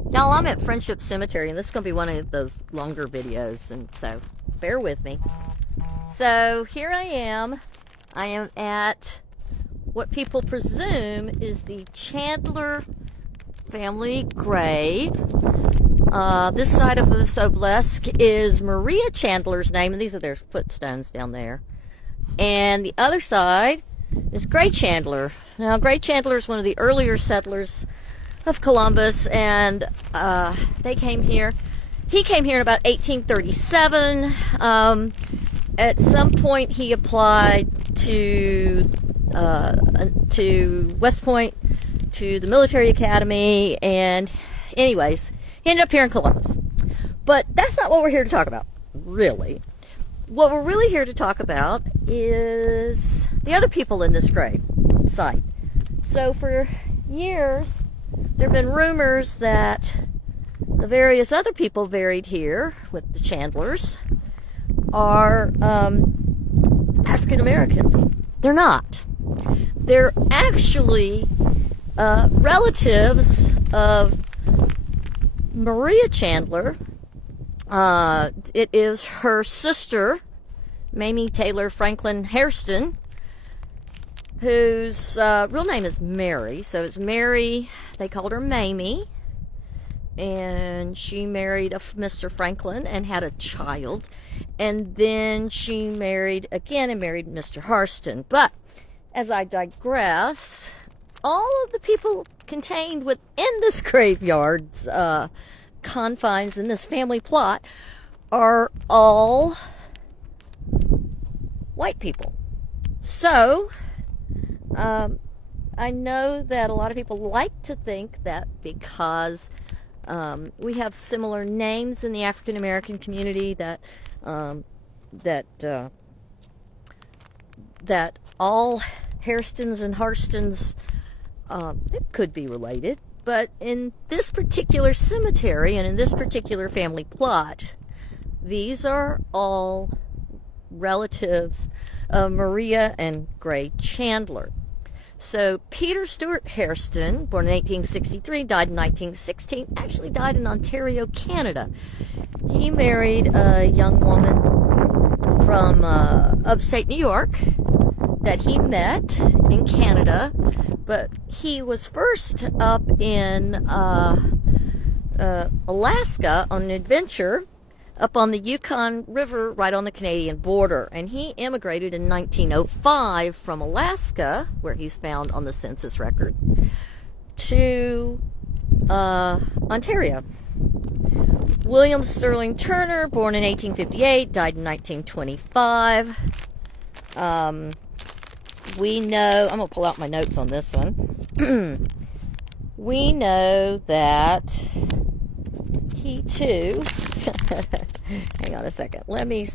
Y'all, I'm at Friendship Cemetery, and this is going to be one of those longer videos, and so bear with me. So here I am. I am at what people presume is the Chandler family grave. This side of this obelisk is Maria Chandler's name, and these are their footstones down there. And the other side is Gray Chandler. Now, Gray Chandler is one of the earlier settlers of Columbus, and they came here. He came here in about 1837. At some point, he applied to West Point, to the military academy, and anyways, he ended up here in Columbus. But that's not what we're here to talk about, really. What we're really here to talk about is the other people in this grave site. So for years, there have been rumors that the various other people buried here with the Chandlers are African Americans. They're not. They're actually relatives of Maria Chandler. It is her sister, Mamie Taylor Franklin Hairston, whose real name is Mary. So it's Mary, they called her Mamie, and she married a Mr. Franklin and had a child, and then she married again and married Mr. Hairston. But as I digress, all of the people contained within this graveyard's confines in this family plot are all white people. So I know that a lot of people like to think that because we have similar names in the African American community that all Hairstons and Harstons it could be related. But in this particular cemetery and in this particular family plot, these are all relatives of Maria and Gray Chandler. So Peter Stewart Hairston, born in 1863, died in 1916, actually died in Ontario, Canada. He married a young woman from upstate New York that he met in Canada, but he was first up in Alaska on an adventure up on the Yukon River right on the Canadian border. And he immigrated in 1905 from Alaska, where he's found on the census record, to Ontario. William Sterling Turner, born in 1858, died in 1925. We know, I'm going to pull out my notes on this one. We know that he too, hang on a second, let me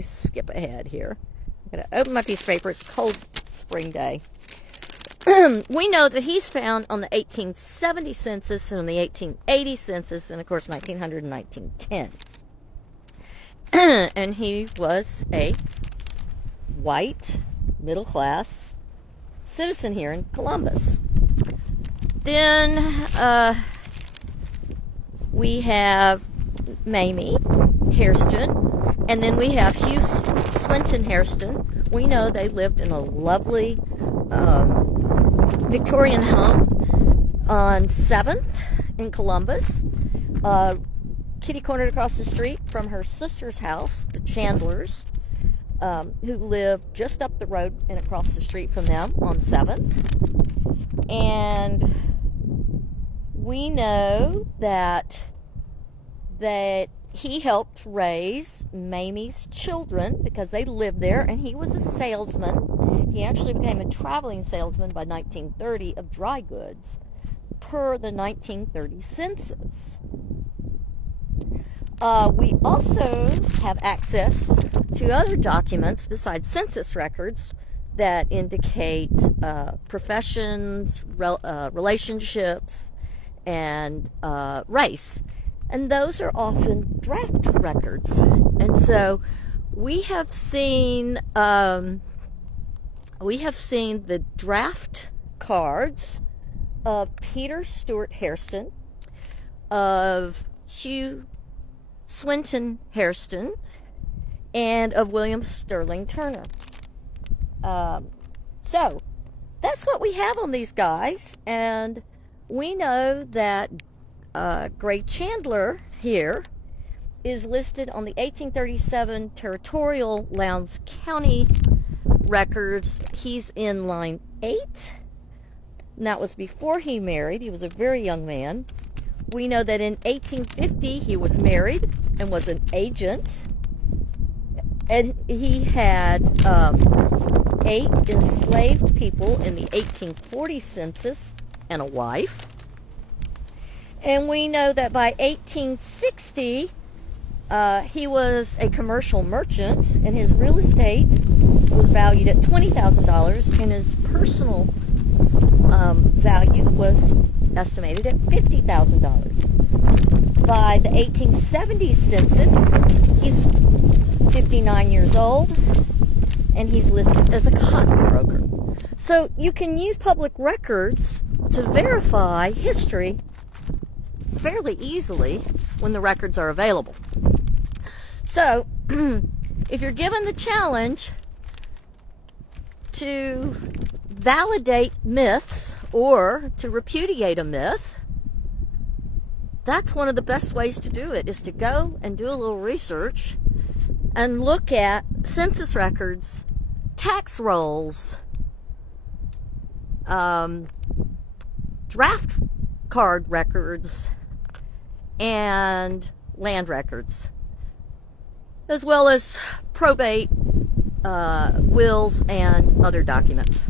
skip ahead here. I'm going to open my piece of paper. It's a cold spring day. We know that he's found on the 1870 census and on the 1880 census, and of course 1900 and 1910. And he was a white, middle-class citizen here in Columbus. Then we have Mamie Hairston, and then we have Hugh Swinton Hairston. We know they lived in a lovely Victorian home on 7th in Columbus, kitty cornered across the street from her sister's house, the Chandlers, who lived just up the road and across the street from them on 7th. And we know that he helped raise Mamie's children because they lived there, and he was a salesman. He actually became a traveling salesman by 1930 of dry goods per the 1930 census. We also have access to other documents besides census records that indicate professions, relationships, and race. And those are often draft records. And so we have seen the draft cards of Peter Stewart Hairston. of Hugh Swinton Hairston and of William Sterling Turner. So that's what we have on these guys, and we know that Gray Chandler here is listed on the 1837 territorial Lowndes County records. He's in line 8, and that was before he married. He was a very young man. We know that in 1850 he was married and was an agent, and he had 8 enslaved people in the 1840 census and a wife. And we know that by 1860 he was a commercial merchant, and his real estate was valued at $20,000, and his personal value was estimated at $50,000. By the 1870 census, he's 59 years old, and he's listed as a cotton broker. So you can use public records to verify history fairly easily when the records are available. So if you're given the challenge to validate myths or to repudiate a myth, that's one of the best ways to do it, is to go and do a little research and look at census records, tax rolls, draft card records, and land records, as well as probate, wills, and other documents.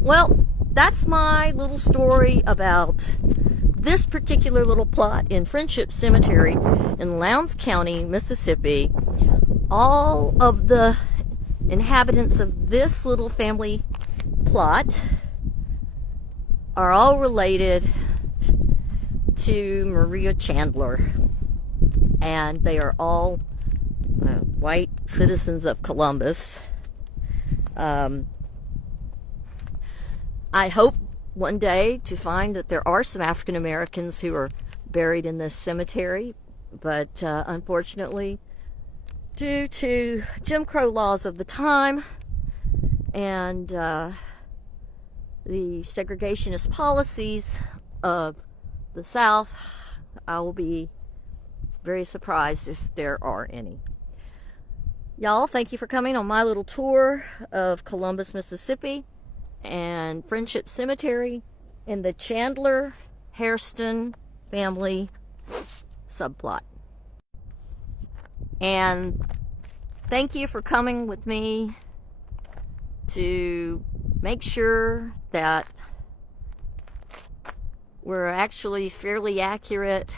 Well, that's my little story about this particular little plot in Friendship Cemetery in Lowndes County, Mississippi. All of the inhabitants of this little family plot are all related to Maria Chandler, and they are all white citizens of Columbus. I hope one day to find that there are some African Americans who are buried in this cemetery, but unfortunately, due to Jim Crow laws of the time and the segregationist policies of the South, I will be very surprised if there are any. Y'all, thank you for coming on my little tour of Columbus, Mississippi, and Friendship Cemetery in the Chandler Hairston family subplot. And thank you for coming with me to make sure that we're actually fairly accurate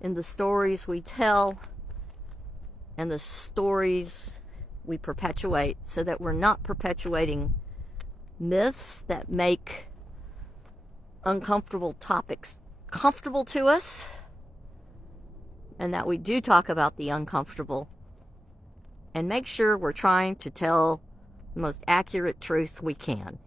in the stories we tell and the stories we perpetuate, so that we're not perpetuating myths that make uncomfortable topics comfortable to us, and that we do talk about the uncomfortable and make sure we're trying to tell the most accurate truth we can.